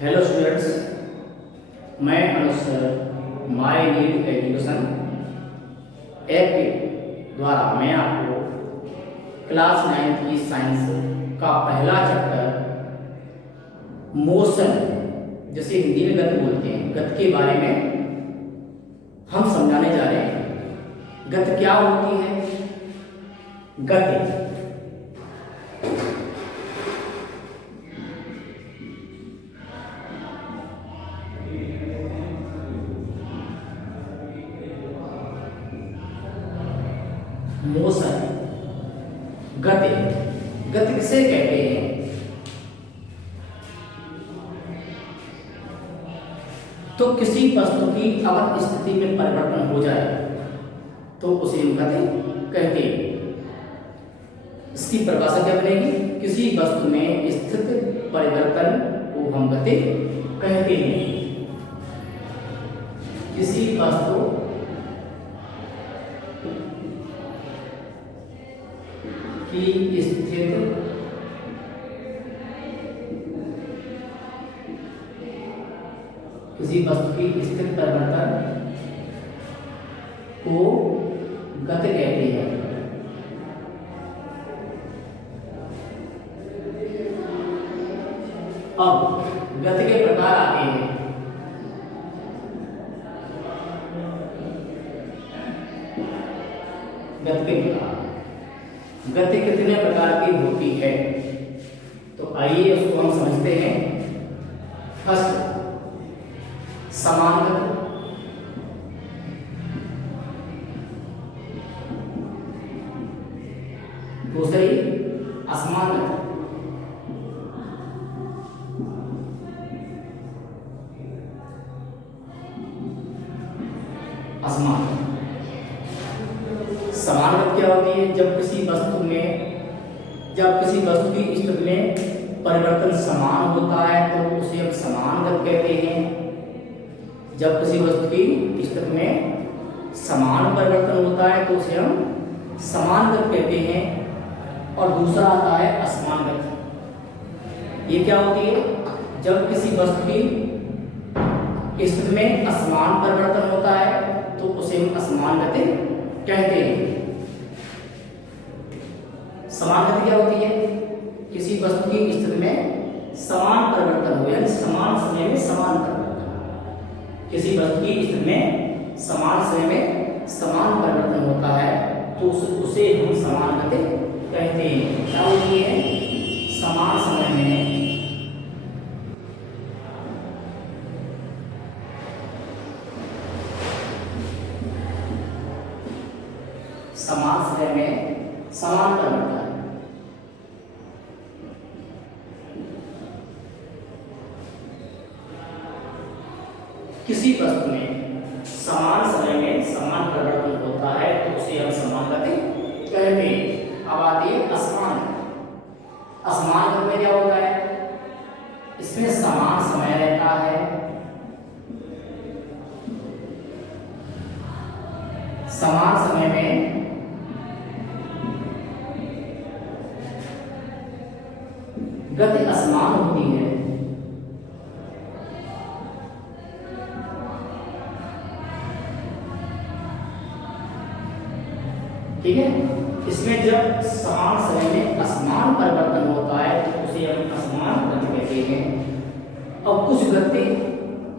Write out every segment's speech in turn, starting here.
Hello students, मैं Anuj sir my need education app के द्वारा मैं आपको क्लास 9 की साइंस का पहला चैप्टर मोशन, जैसे हिंदी में गति बोलते हैं, गति के बारे में हम समझाने जा रहे हैं। गति क्या होती है? गति मोशन, गति गति किसे कहते हैं? तो किसी वस्तु की अगर स्थिति में परिवर्तन हो जाए तो उसे हम गति कहते हैं। इसकी परिभाषा क्या बनेगी? किसी वस्तु में स्थित परिवर्तन को हम गति कहते हैं। किसी वस्तु की स्थिति किसी वस्तु की स्थिति परिवर्तन को गति कहते हैं। अब गति के प्रकार आते हैं। गति के प्रकार, गति कितने प्रकार की होती है? तो आइए उसको हम समझते हैं। फर्स्ट, समान गति। दूसरी, असमान गति। असमान गति। समान गति क्या होती है? जब किसी वस्तु की स्थिति में परिवर्तन समान होता है तो उसे हम समान गति कहते हैं। जब किसी वस्तु की स्थिति में समान परिवर्तन होता है तो उसे हम समान गति कहते हैं। और दूसरा आता है असमान गति। ये क्या होती है? जब किसी वस्तु की स्थिति में असमान परिवर्तन होता है तो उसे हम असमान गति कहते हैं। समान गति क्या होती है? किसी वस्तु की स्थिति में समान परिवर्तन हो, यानी समान समय में समान परिवर्तन। किसी वस्तु की स्थिति में समान समय में समान परिवर्तन होता है तो उसे हम समान गति कहते हैं। क्या होती है? समान समय में समान परिवर्तन। किसी वस्तु में समान समय में समान परिवर्तन होता है तो उसे हम समान गति कहते हैं। अब आती है असमान। असमान गति में क्या होता है? इसमें समान समय रहता है, समान समय में गति असमान होती है। ठीक है, इसमें जब समान समय में असमान परिवर्तन होता है तो उसे हम असमान गति कहते हैं। अब कुछ गति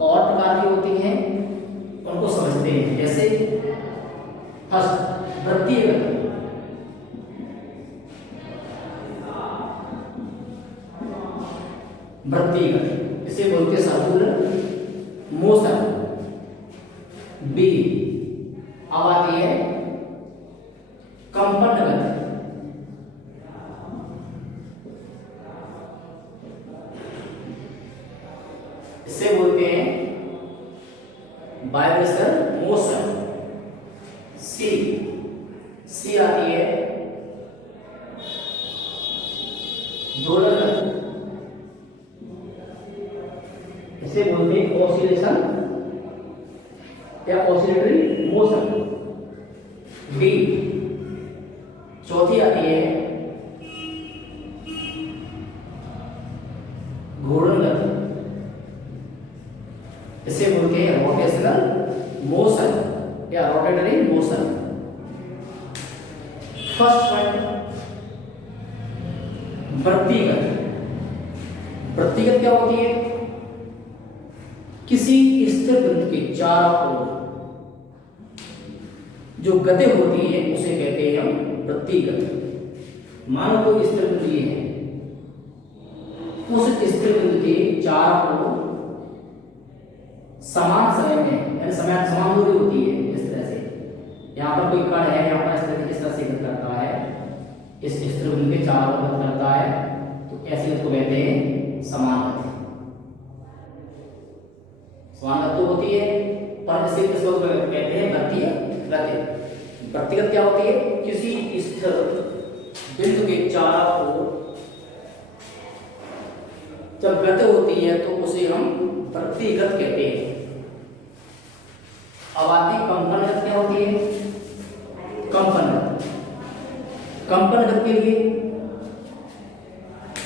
और प्रकार की होती हैं, उनको समझते हैं। जैसे फर्स्ट, वृत्तीय गति। वृत्तीय गति इसे बोलते हैं सर्कुलर मोशन। बी, अब आती है कंपन गति। इसे बोलते हैं वाइब्रेशनल मोशन। सी आती है दोलन गति। इसे बोलते हैं ऑसिलेशन या ऑसिलेटरी मोशन। डी, चौथी आती है घूर्णन गति। रोटेशनल मोशन या रोटेटरी मोशन। फर्स्ट पॉइंट, वृत्तिगत। वृत्तिगत क्या होती है? किसी स्थिर बिंदु के चारों ओर जो गति होती है उसे कहते हैं हम वृत्तिगत। मानो कोई स्थिर बिंदु ये है, उस स्थिर बिंदु के चारों ओर समान समय में, यानी समय समान दूरी होती है। इस तरह से यहाँ पर कोई कण है, यहाँ पर इस तरह से गति करता है, इस स्थिर बिंदु के चारों ओर गति करता है, तो ऐसी गति को कहते हैं समान गति। समान गति होती है, पर इसे किसको कहते हैं? वृत्तीय गति। वृत्तिगत क्या होती है? किसी स्थिर बिंदु के चारों ओर जब गति होती है तो उसे हम वृत्तिगत कहते हैं। अब आती कंपन गति। क्या होती है? कंपन गति। कंपन गति के लिए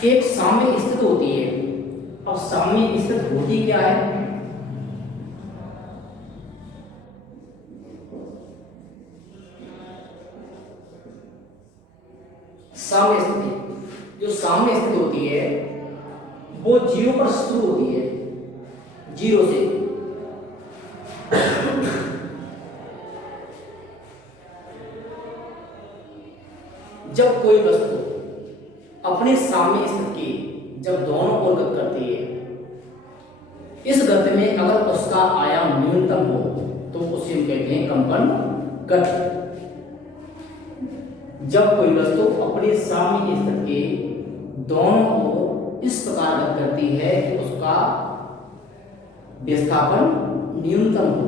एक साम्य स्थिति होती है। अब साम्य स्थिति होती क्या है? साम्य स्थिति, जो साम्य स्थिति होती है वो जीरो पर शुरू होती है, जीरो से। जब कोई वस्तु अपने साम्य स्थिति की जब दोनों ओर गति करती है, इस गति में अगर उसका आयाम न्यूनतम हो तो उसे हम कहते हैं कंपन गति। जब कोई वस्तु अपने साम्य स्थिति के दोनों ओर इस प्रकार गति करती है कि उसका विस्थापन न्यूनतम हो,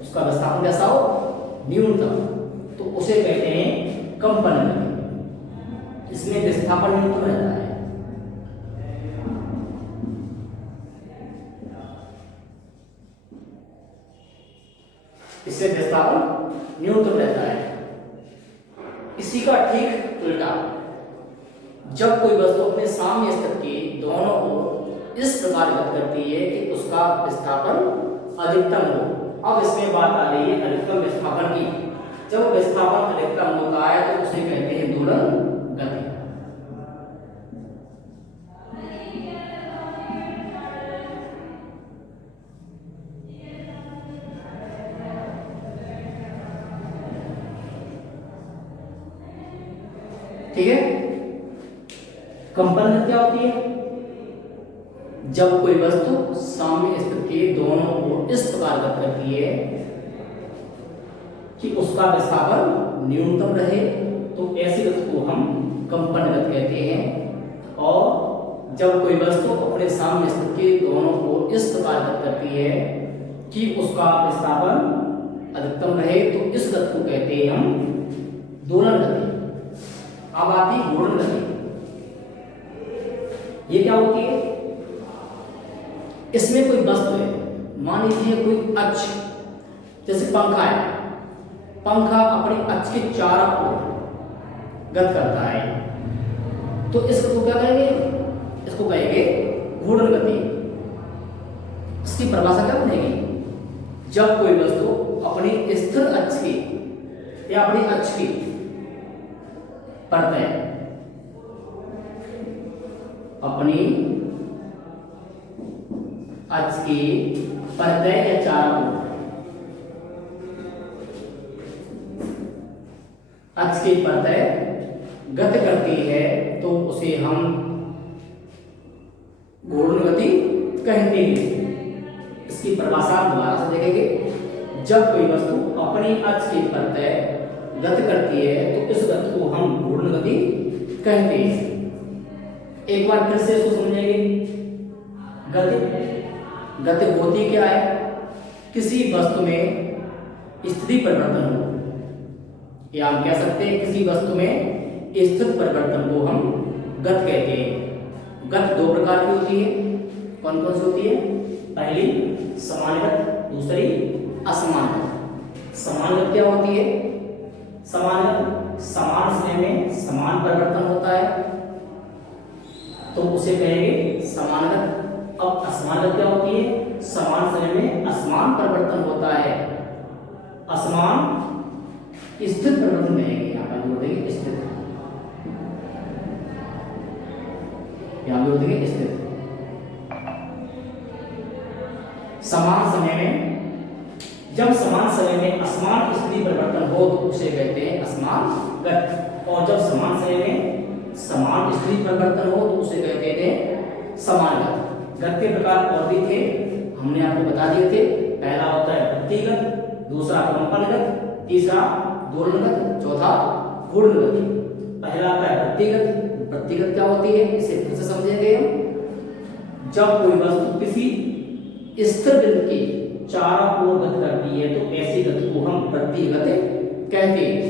उसका विस्थापन कैसा हो? न्यूनतम, तो उसे कहते हैं कंपन गति। इसमें विस्थापन न्यूनतम रहता है। इससे विस्थापन न्यूनतम रहता है। इसी का ठीक उल्टा, जब कोई वस्तु अपने साम्य स्थिति के दोनों ओर इस प्रकार गति करती है कि उसका विस्थापन अधिकतम हो। अब इसमें बात आ रही है अधिकतम विस्थापन की। जब विस्थापन अधिकतम होता है तो उसे कहते हैं दोलन गति। ठीक है। कंपन गति क्या होती है? जब कोई वस्तु साम्य स्थिति के दोनों ओर इस प्रकार गति करती है कि उसका विस्थापन न्यूनतम रहे, तो ऐसी गति को हम कंपन गति कहते हैं। और जब कोई वस्तु अपने साम्य स्थिति के दोनों ओर इस प्रकार गति करती है कि उसका विस्थापन अधिकतम रहे, तो इस गति को कहते हैं हम दोलन गति। अब आती घूर्णन गति। ये क्या होती है? इसमें कोई वस्तु है, मान लीजिए कोई अक्ष, जैसे पंखा है, पंखा अपने अक्ष के चारों ओर गति करता है, तो इसको क्या कहेंगे? इसको कहेंगे घूर्णन गति। इसकी परिभाषा क्या बनेगी? जब कोई वस्तु अपनी स्थिर अक्ष की या अपनी अक्ष की परतः अपनी अक्ष की परतः या चारों ओर अक्ष की परतः गति करती है तो उसे हम घूर्णन गति कहते हैं। इसकी परिभाषा दोबारा से देखेंगे। जब कोई वस्तु अपनी अक्ष की परतः गति करती है तो इस गति को हम घूर्णन गति कहते हैं। एक बार फिर से इसको समझेंगे। गति होती क्या है? किसी वस्तु में स्थिति परिवर्तन हो, या हम कह सकते हैं किसी वस्तु में स्थिति परिवर्तन को हम गति कहते हैं। गति दो प्रकार की होती है। कौन कौन सी होती है? पहली समान गति, दूसरी असमान गति। समान गति क्या होती है? समान गति समान समय में समान परिवर्तन होता है तो उसे कहेंगे समान गति। अब असमान गति क्या होती है? समान समय में असमान असमान परिवर्तन होता है, असमान स्थिर परिवर्तन कहेंगे, यहाँ पर जोड़ देंगे स्थिर, यहाँ जोड़ देंगे स्थिर। समान समय में, जब समान समय में असमान स्थिति परिवर्तन हो तो उसे कहते हैं असमान गत, और जब समान समय में समान स्थिति परिवर्तन हो तो उसे कहते थे समान गत। गत के प्रकार और भी थे, हमने आपको बता दिए थे। पहला होता है वृत्तिगत, दूसरा कंपनगत, तीसरा दोलनगत, चौथा घूर्णनगति। पहला आता है वृत्तिगत। वृत्तिगत क्या होती है, इसे फिर से समझेंगे हम। जब कोई वस्तु किसी स्थिर बिंदु की चारों ओर गति करती है तो ऐसी गति को हम वृत्तिगत कहते हैं।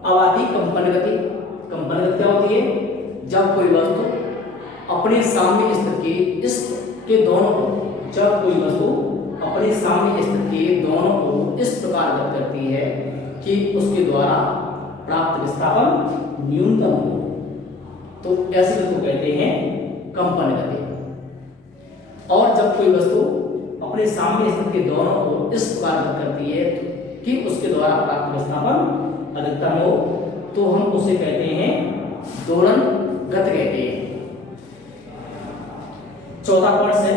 अब आती कंपन गति। कंपन गति क्या होती है, जब कोई वस्तु अपने सामने स्थित के दोनों ओर, जब कोई वस्तु अपने सामने स्थित के दोनों ओर इस प्रकार गति करती है कि उसके द्वारा प्राप्त विस्थापन न्यूनतम हो, तो ऐसी गति को कहते हैं कंपन गति। और जब कोई वस्तु अपने सामने स्थित के दोनों ओर इस प्रकार गति करती है कि उसके द्वारा प्राप्त विस्थापन अधिकतम हो, तो हम उसे कहते हैं दोलन गति कहते हैं। चौथा पॉइंट है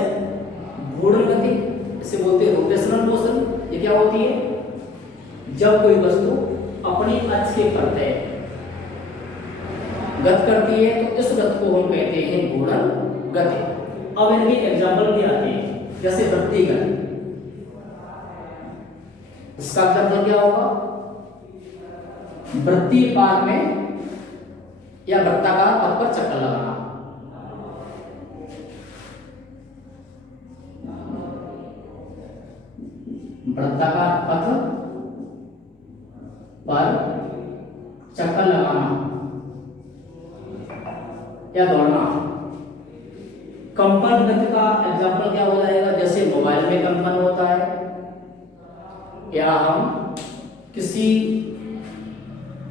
घूर्णन गति, इसे बोलते हैं रोटेशनल मोशन। ये क्या होती है, जब कोई वस्तु अपनी अक्ष के प्रत्यय गति करती है तो इस गति को हम कहते हैं घूर्णन गति। अब इनके एग्जाम्पल भी आते हैं, जैसे वृत्तिगत। इसका एग्जाम्पल क्या होगा, वृत्तीय पाथ में या वृत्ताकार पथ पर चक्कर लगाना। वृत्ताकार पथ पर चक्कर लगाना या दौड़ना। कंपन गति का एग्जाम्पल क्या हो जाएगा, जैसे मोबाइल में कंपन होता है, या हम किसी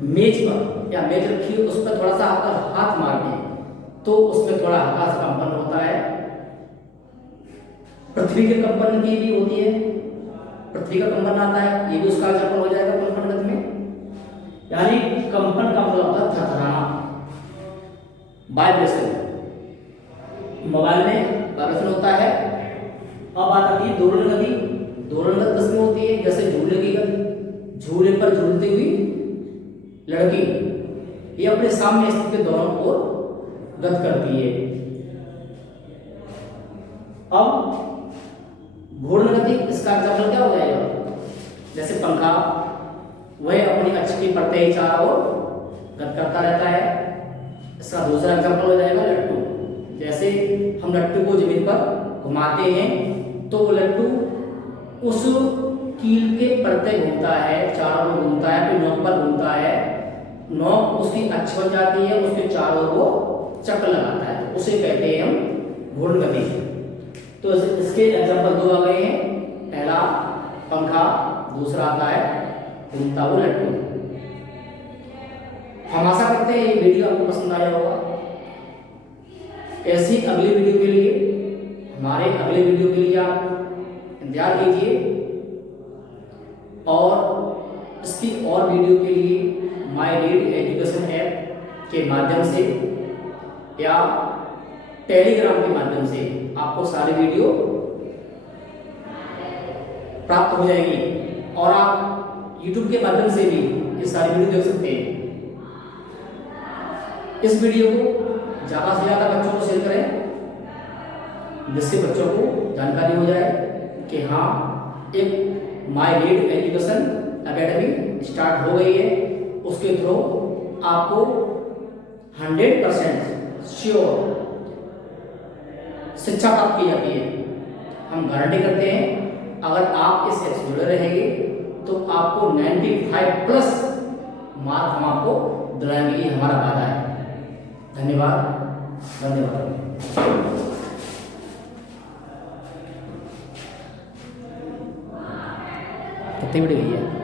मेज पर या मेज रखी उस पर थोड़ा सा हाथ मार दें तो उसमें थोड़ा हल्का सा कंपन होता है। पृथ्वी के कंपन की भी होती है, पृथ्वी का कंपन आता है, ये भी उसका एग्जाम्पल हो जाएगा कंपन गति में। यानी कंपन का मतलब होता है थरथराना, वाइब्रेशन। मोबाइल में वाइब्रेशन होता है। अब बात आती है दोलन गति। दोलन गति किसमें होती है, जैसे झूले की गति, झूले पर झूलती हुई लड़की, ये अपने सामने स्थित के दोनों ओर गति करती है। अब घूर्णन गति, इसका एग्जाम्पल क्या हो जाएगा, जैसे पंखा, वह अपनी अक्ष की प्रत्यय चारों ओर गति करता रहता है। इसका दूसरा एग्जाम्पल हो जाएगा लट्टू। जैसे हम लट्टू को जमीन पर घुमाते हैं तो वो लट्टू उस कील के प्रत्यय घूमता है, चारों ओर घूमता है, फिर नोक पर घूमता है, नोक उसकी अक्ष बन जाती है, उसके चारों ओर वो चक्कर लगाता है, तो उसे कहते हैं हम घूर्णन गति। तो इसके एग्जाम्पल दो आ गए हैं, पहला पंखा, दूसरा आता है घूमता हुआ लट्टू। हम आशा करते हैं ये वीडियो आपको पसंद आया होगा। ऐसी अगली वीडियो के लिए, हमारे अगले वीडियो के लिए आप इंतजार कीजिए, और इसकी और वीडियो के लिए माय रीड एजुकेशन ऐप के माध्यम से या टेलीग्राम के माध्यम से आपको सारी वीडियो प्राप्त हो जाएगी, और आप यूट्यूब के माध्यम से भी ये सारी वीडियो देख सकते हैं। इस वीडियो को ज़्यादा से ज़्यादा बच्चों को शेयर करें, जिससे बच्चों को जानकारी हो जाए कि हाँ, एक my read education academy start हो गई है। उसके थ्रू आपको 100% श्योर शिक्षा प्राप्त की जाती है। हम गारंटी करते हैं, अगर आप इस ऐप से जुड़े रहेंगे तो आपको 95+ मार्क हम आपको दिलाएंगे, ये हमारा वादा है। धन्यवाद। कितनी बड़ी गई है।